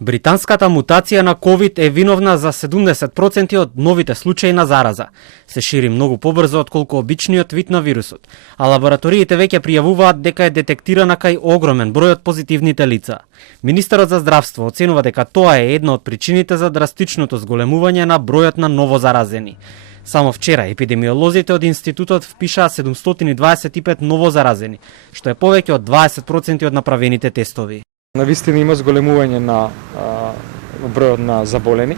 Британската мутација на COVID е виновна за 70% од новите случаи на зараза. Се шири многу побрзо отколку обичниот вид на вирусот, а лабораториите веќе пријавуваат дека е детектирана кај огромен број од позитивните лица. Министерот за здравство оценува дека тоа е една од причините за драстичното зголемување на бројот на новозаразени. Само вчера епидемиолозите од институтот впишаа 725 новозаразени, што е повеќе од 20% од направените тестови. Навистина има зголемување на бројот на заболени.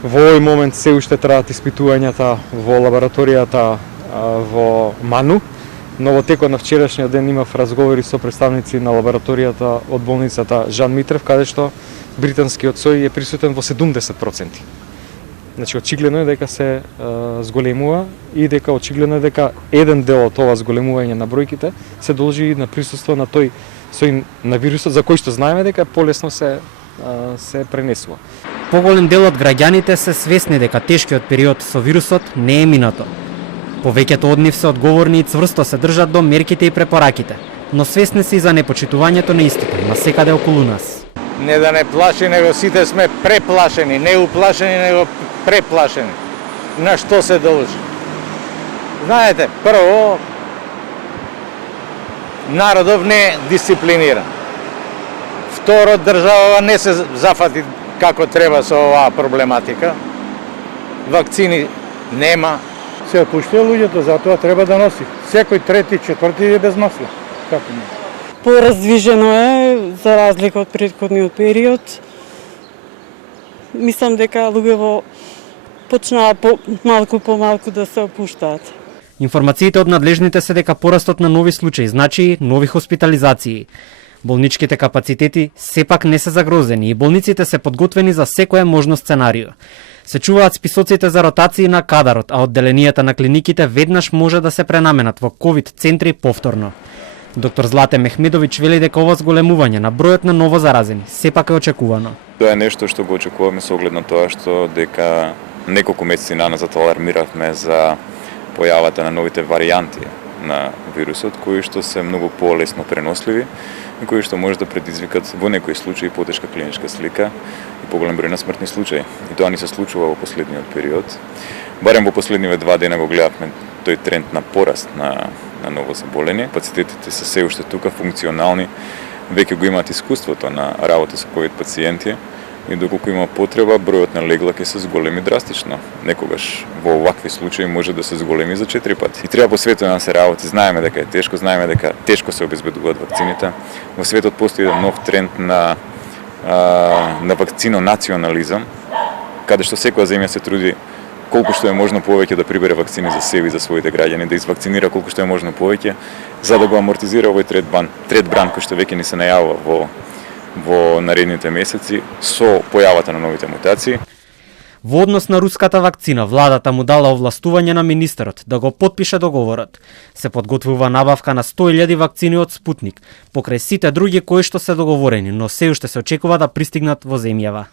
Во овој момент се уште траат испитувањата во лабораторијата во Ману, но во текот на вчерашниот ден имав разговори со представници на лабораторијата од болницата Жан Митрев, каде што британскиот сој е присутен во 70%. Значи, очигледно е дека се зголемува и дека очигледно е дека еден дел од ова зголемување на бројките се должи на присуство на тој сој на вирусот, за кој што знаеме дека полесно се пренесува. Поголем дел од граѓаните се свесни дека тешкиот период со вирусот не е минато. Повеќето од нив се одговорни и цврсто се држат до мерките и препораките, но свесни се и за непочитувањето на истите насекаде околу нас. Не да не плаши, него сите сме преплашени, не уплашени, него преплашени. На што се должи? Знаете, прво, народов не е дисциплиниран. Второ, држава не се зафати како треба со оваа проблематика. Вакцини нема. Се опуштија луѓето, затоа треба да носи. Секој трети, четврти е без маска. Како не? Пораздвижено е за разлика од претходниот период. Мислам дека луѓето почнаа малку по малку да се опуштаат. Информациите од надлежните се дека порастот на нови случаи значи нови хоспитализации. Болничките капацитети сепак не се загрозени и болниците се подготвени за секое можно сценарио. Се чуваат списоците за ротации на кадарот, а одделенијата на клиниките веднаш може да се пренаменат во ковид центри повторно. Доктор Злате Мехмедович вели дека ова зголемување на бројот на новозаразени сепак е очекувано. Тоа е нешто што го очекуваме со оглед на тоа што дека неколку месеци наназад алармиравме за појавата на новите варијанти на вирусот, кои што се многу полесно преносливи и кои што може да предизвикат во некои случаи потешка клиничка слика и поголем број на смртни случаи. И тоа ни се случува во последниот период. Барем во последниве 2 дена го гледавме тој тренд на пораст на новозаболени. Капацитетите се се уште тука функционални, веќе го имаат искуството на работа со ковид пациенти и доколку има потреба, бројот на легла ќе се зголеми драстично. Некогаш во овакви случаи може да се зголеми за 4 пати. И треба посветено да се работи. Знаеме дека е тешко, знаеме дека тешко се обезбедуваат вакцините. Во светот постои еден нов тренд на вакцинонационализам, каде што секоја земја се труди колку што е можно повеќе да прибере вакцини за себе и за своите граѓани, да извакцинира колку што е можно повеќе, за да го амортизира овој трет бран кој што веќе ни се најавува во наредните месеци со појавата на новите мутации. Во однос на руската вакцина, владата му дала овластување на министерот да го потпише договорот. Се подготвува набавка на 100.000 вакцини од Спутник, покрај сите други кои што се договорени, но се уште се очекува да пристигнат во земјава.